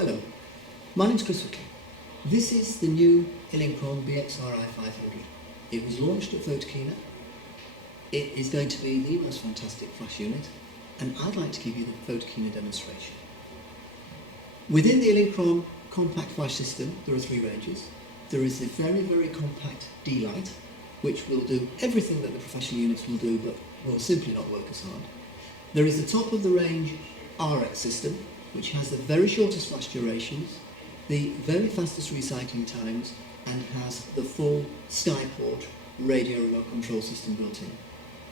Hello, my name's Chris Whittle. This is the new Elinchrom BXRi 500. It was launched at Photokina. It is going to be the most fantastic flash unit, and I'd like to give you the Photokina demonstration. Within the Elinchrom compact flash system, there are three ranges. There is the very, very compact D-Lite, which will do everything that the professional units will do, but will simply not work as hard. There is the top of the range RX system, which has the very shortest flash durations, the very fastest recycling times, and has the full Skyport radio remote control system built in.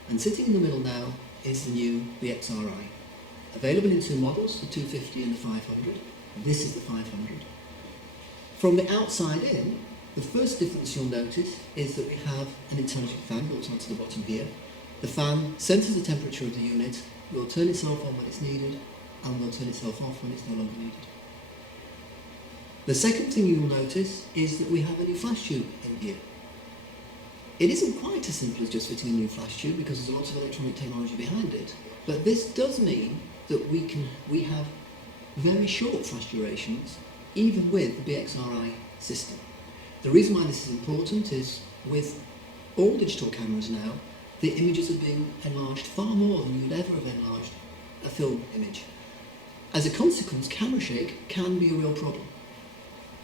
And sitting in the middle now is the new BXRi. Available in two models, the 250 and the 500. This is the 500. From the outside in, the first difference you'll notice is that we have an intelligent fan built onto the bottom here. The fan senses the temperature of the unit, will turn itself on when it's needed, and will turn itself off when it's no longer needed. The second thing you'll notice is that we have a new flash tube in here. It isn't quite as simple as just fitting a new flash tube because there's a lot of electronic technology behind it, but this does mean that we have very short flash durations even with the BXRi system. The reason why this is important is with all digital cameras now, the images are being enlarged far more than you would ever have enlarged a film image. As a consequence, camera shake can be a real problem.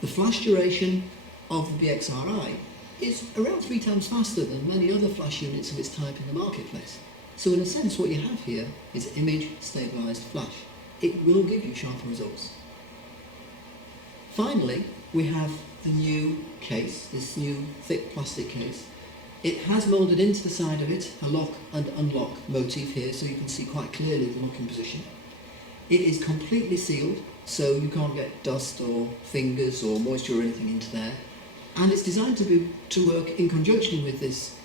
The flash duration of the BXRi is around 3 times faster than many other flash units of its type in the marketplace. So in a sense, what you have here is image stabilized flash. It will give you sharper results. Finally, we have the new case, this new thick plastic case. It has moulded into the side of it a lock and unlock motif here, so you can see quite clearly the locking position. It is completely sealed, so you can't get dust or fingers or moisture or anything into there. And it's designed to work in conjunction with this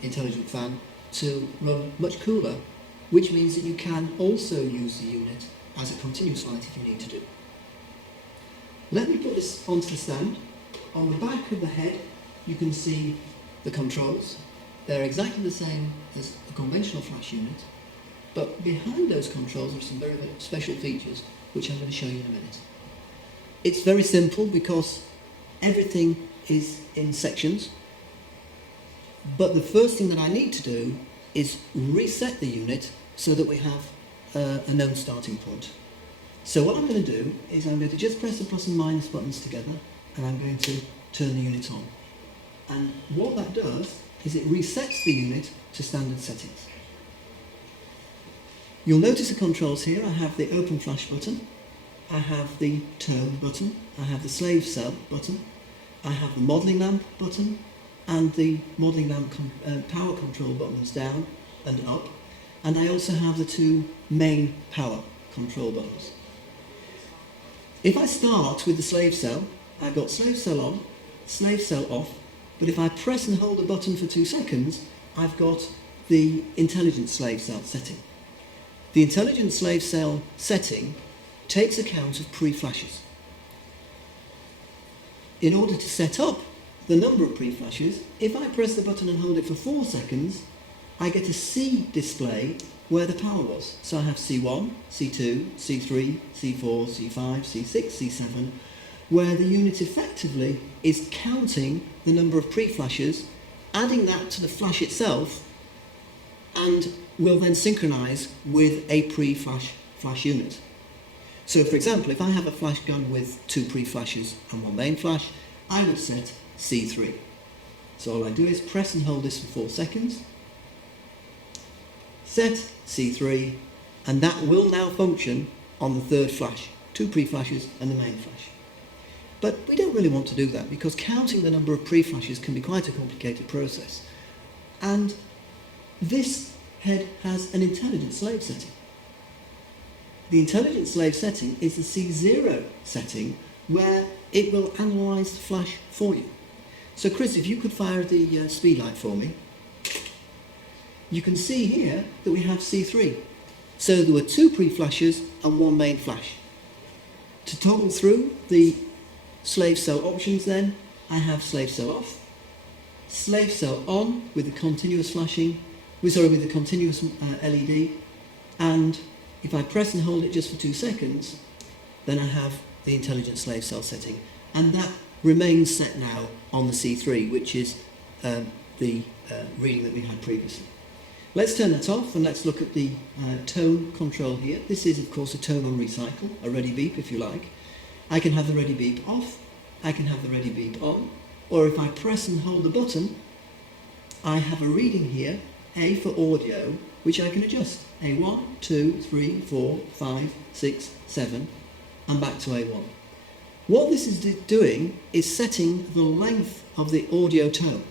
intelligent fan to run much cooler, which means that you can also use the unit as a continuous light if you need to do. Let me put this onto the stand. On the back of the head, you can see the controls. They're exactly the same as a conventional flash unit, but behind those controls are some very, very special features which I'm going to show you in a minute. It's very simple because everything is in sections, but the first thing that I need to do is reset the unit so that we have a known starting point. So what I'm going to do is I'm going to just press the plus and minus buttons together, and I'm going to turn the unit on. And what that does is it resets the unit to standard settings. You'll notice the controls here. I have the open flash button, I have the turn button, I have the slave cell button, I have the modelling lamp button, and the modelling lamp power control buttons down and up, and I also have the two main power control buttons. If I start with the slave cell, I've got slave cell on, slave cell off, but if I press and hold the button for 2 seconds, I've got the intelligent slave cell setting. The intelligent slave cell setting takes account of pre-flashes. In order to set up the number of pre-flashes, if I press the button and hold it for 4 seconds, I get a C display where the power was. So I have C1, C2, C3, C4, C5, C6, C7, where the unit effectively is counting the number of pre-flashes, adding that to the flash itself, and will then synchronize with a pre-flash flash unit. So for example, if I have a flash gun with 2 pre-flashes and 1 main flash, I would set C3. So all I do is press and hold this for 4 seconds, set C3, and that will now function on the 3rd flash, 2 pre-flashes and the main flash. But we don't really want to do that because counting the number of pre-flashes can be quite a complicated process. And this head has an intelligent slave setting. The intelligent slave setting is the C0 setting where it will analyse the flash for you. So Chris, if you could fire the speed light for me. You can see here that we have C3. So there were 2 pre-flashes and 1 main flash. To toggle through the slave cell options then, I have slave cell off, slave cell on with the continuous flashing, with the continuous LED, and if I press and hold it just for 2 seconds, then I have the intelligent slave cell setting, and that remains set now on the C3, which is the reading that we had previously. Let's turn that off and let's look at the tone control here. This is of course a tone on recycle, a ready beep if you like. I can have the ready beep off, I can have the ready beep on, or if I press and hold the button, I have a reading here, A for audio, which I can adjust. A1, 2, 3, 4, 5, 6, 7, and back to A1. What this is doing is setting the length of the audio tone,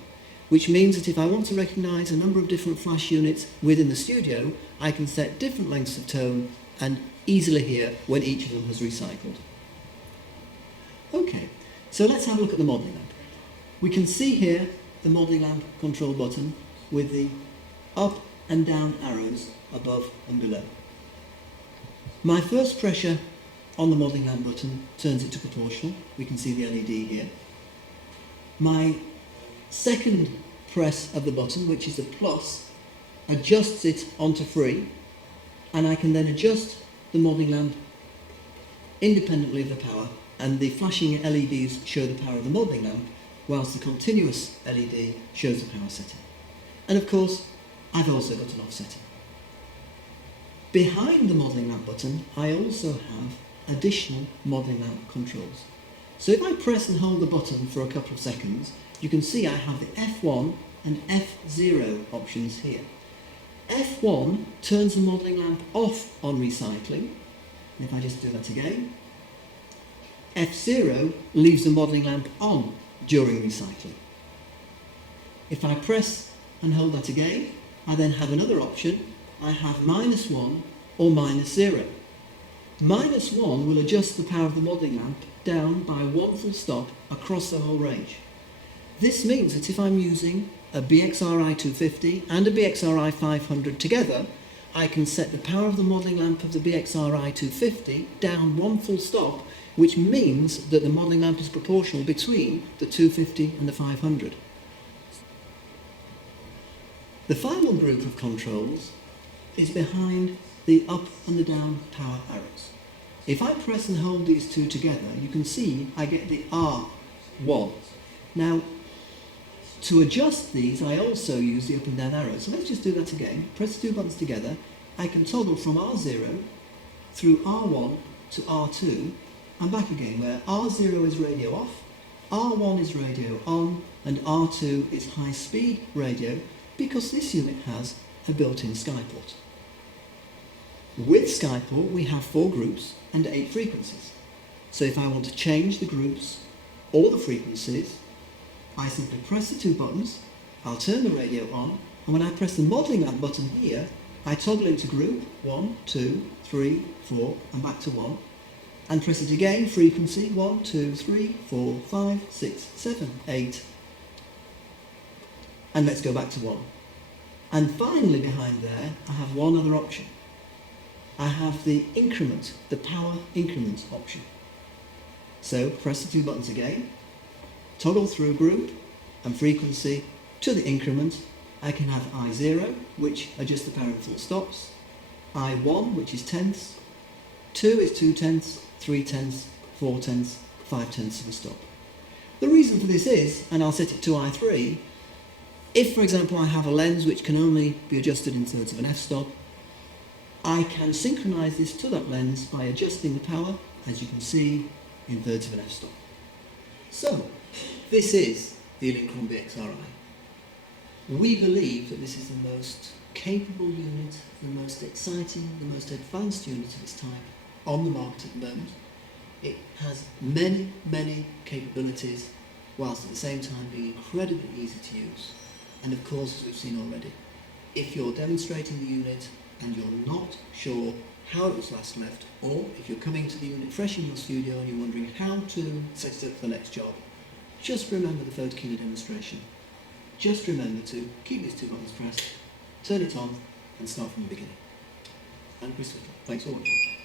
which means that if I want to recognise a number of different flash units within the studio, I can set different lengths of tone and easily hear when each of them has recycled. Okay, so let's have a look at the modelling lamp. We can see here the modelling lamp control button with the up and down arrows above and below. My first pressure on the modelling lamp button turns it to proportional. We can see the LED here. My second press of the button, which is the plus, adjusts it onto free, and I can then adjust the modelling lamp independently of the power, and the flashing LEDs show the power of the modelling lamp, whilst the continuous LED shows the power setting. And of course, I've also got an off setting. Behind the modelling lamp button, I also have additional modelling lamp controls. So if I press and hold the button for a couple of seconds, you can see I have the F1 and F0 options here. F1 turns the modelling lamp off on recycling, and if I just do that again, F0 leaves the modelling lamp on during recycling. If I press and hold that again, I then have another option. I have -1 or -0. -1 will adjust the power of the modelling lamp down by 1 full stop across the whole range. This means that if I'm using a BXRi 250 and a BXRi 500 together, I can set the power of the modelling lamp of the BXRi 250 down 1 full stop, which means that the modelling lamp is proportional between the 250 and the 500. The final group of controls is behind the up and the down power arrows. If I press and hold these two together, you can see I get the R1. Now, to adjust these, I also use the up and down arrows. So let's just do that again. Press the two buttons together. I can toggle from R0 through R1 to R2 and back again, where R0 is radio off, R1 is radio on, and R2 is high-speed radio, because this unit has a built-in SkyPort. With SkyPort, we have 4 groups and 8 frequencies. So if I want to change the groups or the frequencies, I simply press the two buttons, I'll turn the radio on, and when I press the modelling lamp button here, I toggle into group 1, 2, 3, 4, and back to 1, and press it again, frequency 1, 2, 3, 4, 5, 6, 7, 8, and let's go back to 1. And finally behind there, I have one other option. I have the increment, the power increment option. So press the two buttons again, toggle through group and frequency to the increment. I can have I0, which adjusts the power in full stops, I1, which is tenths, 2 is 2 tenths, 3 tenths, 4 tenths, 5 tenths of a stop. The reason for this is, and I'll set it to I3, if for example I have a lens which can only be adjusted in thirds of an f-stop, I can synchronise this to that lens by adjusting the power, as you can see, in thirds of an f-stop. So, this is the Elinchrom BXRi. We believe that this is the most capable unit, the most exciting, the most advanced unit of its type on the market at the moment. It has many, many capabilities, whilst at the same time being incredibly easy to use. And of course, as we've seen already, if you're demonstrating the unit and you're not sure how it was last left, or if you're coming to the unit fresh in your studio and you're wondering how to set it up for the next job, just remember the Photokina demonstration. Just remember to keep these two buttons pressed, turn it on, and start from the beginning. I'm Chris Whittle. Thanks for watching.